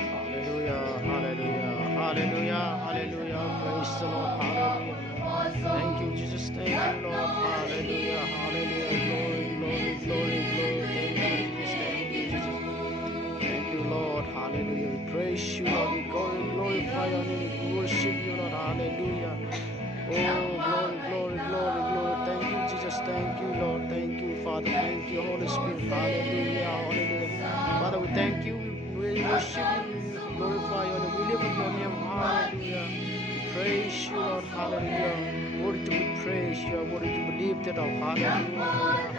Hallelujah. Hallelujah, hallelujah, praise the Lord, hallelujah. Thank you, Jesus, thank you, Lord, hallelujah, hallelujah, glory, glory, glory, glory, thank you, Jesus, thank you, Lord, hallelujah. We praise you, Lord, we glorify your name, we worship you, Lord, hallelujah. Oh, glory, glory, glory, glory, thank you, Jesus, thank you, Lord, thank you, Father, thank you, Holy Spirit, hallelujah, hallelujah. Father, we thank you, we worship you, we glorify your name, we lift up your name, hallelujah. We praise you, Lord, hallelujah. Worthy to be praised, you are worthy to be lifted up, hallelujah.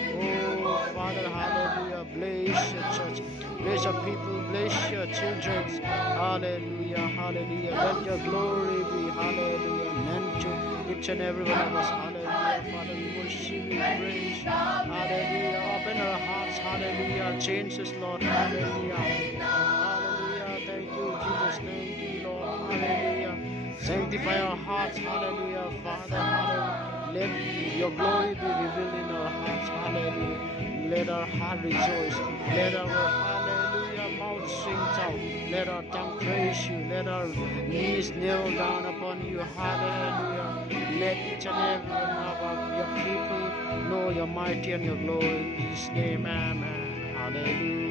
Oh, Father, hallelujah, bless your church, bless your people, bless your children, hallelujah, hallelujah. Let your glory be, hallelujah, meant to each and every one of us, hallelujah. Father, we worship you, praise, hallelujah. Open our hearts, hallelujah. Change us, Lord, hallelujah. Hallelujah, thank you, Jesus, thank you, Lord, hallelujah. Sanctify our hearts, hallelujah, Father, hallelujah. Let your glory be revealed in our hearts, hallelujah. Let our heart rejoice, let our hallelujah mouth sing out, let our tongue praise you, let our knees kneel down upon you, hallelujah. Let each and every one of your people know your mighty and your glory. In Jesus' name, amen. Hallelujah.